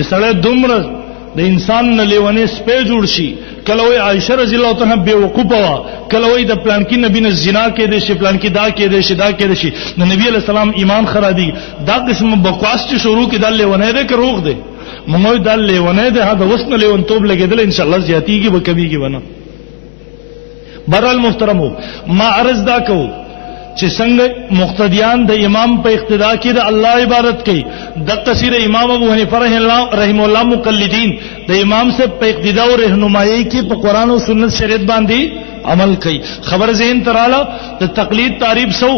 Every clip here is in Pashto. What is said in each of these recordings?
چې سړی دومره د انسان نه لیونی سپی جوړ شي. کله وایي عائشه رضی الله تعالی عنها بیوقوفه وه، کله وایي د پلانکي نبی نه زنا کېدی شي، پلانکي دا کېدی شي، دا کېدی شي. د نبی علیه السلام ایمان خرابېږي. دا قسم بکواس چې شروع کړي دا لیونی دی که روغ دی؟ موږ وایو دا لیونی دی. دا اوس نه لیونتوب لګېدلی انشاءالله زیاتېږي به کمیږي به نه. بهرحال محترمو ما عرض دا کوو چې څنګه مقتدیان د امام په اقتدا کې د الله عبادت کوي، د قصیر امام ابو حنیفه رحمه الله مقلدین د امام سے په اقتدا او رهنمایي کې په قرآن او سنت شریعت باندې عمل کوي. خبر ذهن تراله د تقلید تعریف سو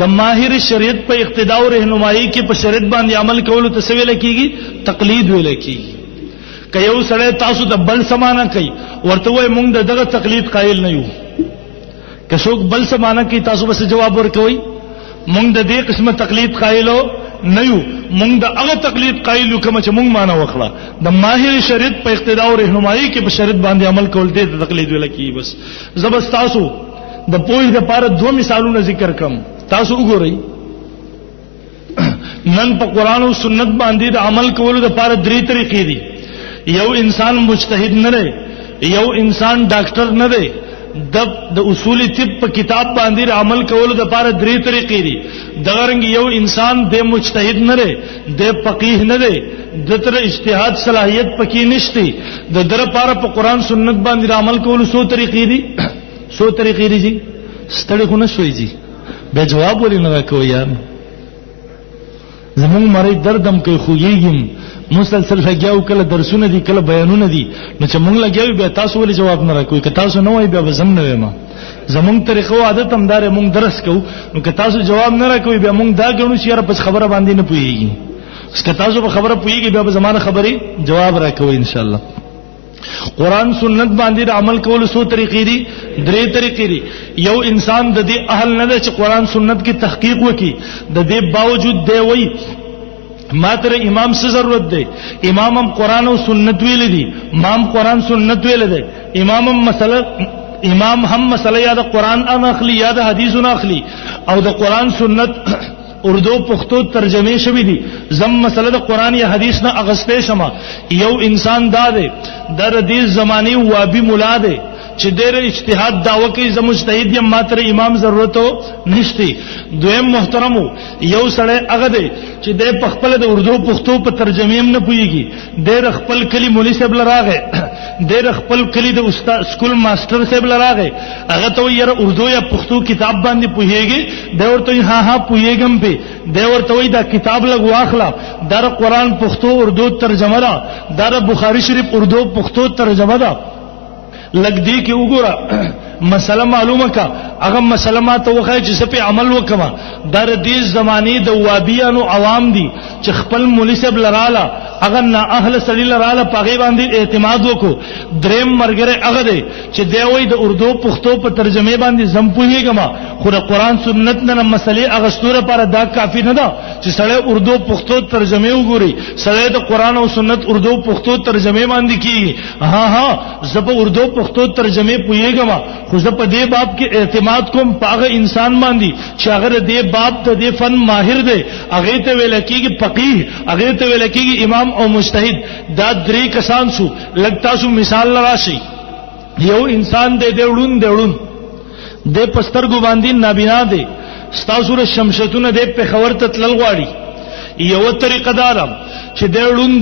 د ماهر شریعت په اقتدا او رهنمایي کې په شریعت باندې عمل کولو ته څه ویل کېږي؟ تقلید ویل کېږي. که یو سړی تاسو د بل سمانه کوي ورته وایي مونږ دغه تقلید قایل نه یو، که څوک بل څه معنی کوي تاسو به جواب ورکوئ مونږ د دې قسمه تقلید قایلو نه یو، مونږ د هغه تقلید قایل یو کوم چې مونږ معنی وکړه. د ماهر شریعت په اقتدا او رهنمایي کې په شریعت باندې عمل کول دې تقلید ویل کیږي. بس زبر تاسو د پوهې لپاره دوه مثالونه ذکر کړم، تاسو وګورئ. نن په قرآن او سنت باندې د عمل کولو لپاره درې طریقې دي. یو انسان مجتهد نه دی، یو انسان ډاکټر نه دی، د اصول طب په کتاب باندې عمل کولو د لپاره درې طریقې دي. دغه رنګ یو انسان د مجتهد نه دی، د فقيه نه دی، د تر اجتهاد صلاحیت پکې نشته، د در لپاره په قرآن سنت باندې عمل کولو څو طریقې دي؟ څو طریقې دي جی؟ ستړي خو نه شوي جی؟ به جواب ولې نه راکوي یار؟ زمونږ مری دردم کوي خوږېږم مسلسل لګیاو، کله درسونه دي کله بیانونه دي، نو چې مونږ لګیاو بیا تاسو ولې جواب نه راکوي؟ که تاسو نه وایي بیا به زم نه وایم. زمونږ طریقه او عادت همدار مونږ درس کوو، نو که تاسو جواب نه راکوي بیا مونږ دا ګڼو چې یاره پس خبره باندې نه پوهېږي. که تاسو په خبره پوهېږي بیا به زمانه خبرې جواب راکوي انشاءالله. قرآن سنت باندې عمل کولو څو طریقې دي؟ درې طریقې دي. یو انسان د دې اهل نه دی چې قرآن سنت کې تحقیق وکړي، د دې باوجود دی وایي ما تر امام سے ضرورت دے، امام ہم قرآن و سنت ویل دی، امام قرآن سنت ویل دے، امام ہم مسئلہ یا دا قرآن ان اخلی یا دا حدیث ان اخلی او دا قرآن سنت اردو پختو ترجمه شوی دی، زم مسئلہ دا قرآن یا حدیث نہ اغسطے شما. یو انسان دا دے در حدیث زمانی وابی ملا دے چې ډېر اجتهاد داوا کوي زه مجتهد یم ما تر امام ضرورت نشته. دویم محترمو یو سړی هغه دی چې د خپل د اردو پښتو په ترجمه هم نه پوهیږي، ډېر خپل کلی مولوي صاحب لراغه، ډېر خپل کلی د استاد سکول ماستر صاحب لراغه، هغه ته یې اردو یا پښتو کتاب باندې پوهیږي، دا ورته ها ها پوهیږم په دا ورته وای دا کتاب لګ واخلا، دا قرآن پښتو اردو ترجمه ده، دا بخاری شریف اردو پښتو ترجمه ده. لګ دی کې وګوره مسله معلومه کا، هغه مسله ما ته وخی چې په عمل وکما. در دې زمانی د وابیانو عوام دي چې خپل مولوی صاحب لراله هغه نه اهل سړی لراله پاغي باندې اعتماد وکړو. دریم مرګره هغه دی چې دی وای د اردو پښتو په ترجمه باندې زم پوهیږم، خو د قرآن سنت نه مسلې هغه ستوره پر دا کافی نه ده چې سړی اردو پښتو ترجمه وګوري، سړی د قرآن او سنت اردو پښتو ترجمه باندې کیږي. ها زه په اردو پښتو ترجمه پوهیږم، خو زه په دې باب کې اعتماد کوم پاغه انسان باندې چې هغه دې باب ته دې فن ماهر دی، هغه ته ویل کېږي فقيه، هغه ته ویل کېږي امام او مجتهد. دا درې کسان شو. لږ تاسو مثال راشي. یو انسان دې وړون دې پسترګو باندې نابینا دی، ستاسو ر شمشتونه دې په خبر ته تلل غواړي. یو طریقه دار چې دې وړون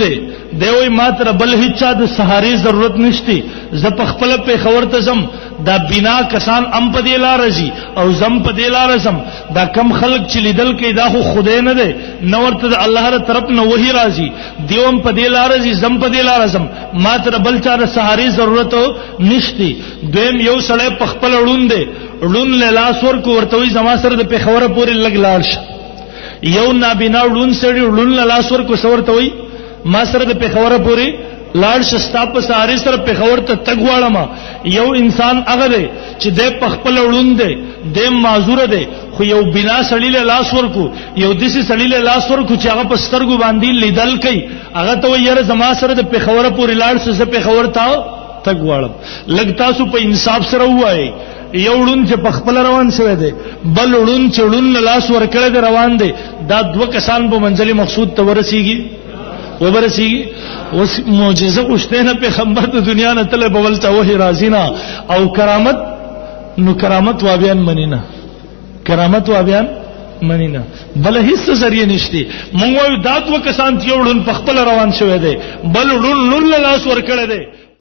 دی وای ما تر بل هیڅ د سهاري ضرورت نشتی، زه په خپل په خبر ته زم. دا بنا کسان ام په دې لار رزي او زم په دې لار زم. دا کم خلق چې لیدل کې دا خو خدای نه دی، نو ورته الله تعالی طرف نه وਹੀ راځي، دیوم په دې لار رزي زم په دې لار زم، ما تر بل چا د سهاري ضرورت نشتی. دویم یو سړی په خپل وړون دی، وړون له لاس ورکو ورته وي زما سره د په خبره پورې لګ لاړ شه. یو نابینا وړون سړی وړون له لاس ورکو ورته وي ما سره د په خبره پورې لاړ شستا په ساری سره په خبر ته تګواړم. یو انسان هغه دی چې د خپل وړون دی، د معذور دی، خو یو بنا سړی له لاس ورکو، یو دسی سړی له لاس ورکو چې هغه په سترګو باندې لیدل کوي، هغه ته یاره زما سره د په خبره پورې لاړ شسه په خبر ته تګواړم. لګ تاسو په انصاف سره وایي یو وړون چې په خپل روان شوی دی، بل وړون چې وړون له لاس ورکړی دی روان دی، دا دوه کسان په منزل مقصود ته ورسیږي؟ وبرسیږي. اوس معجزه غوښته نه پیغمبر د دنیا نه تل به ولته وحی راځي نه او کرامت، نو کرامت وابیان منینا، کرامت وابیان منینا، بل هیڅ ذریعہ نشته. مونږ وایو دا دوه کسان چې وړون په خپل روان شوی دی، بل وړون لاس ور کړی دی.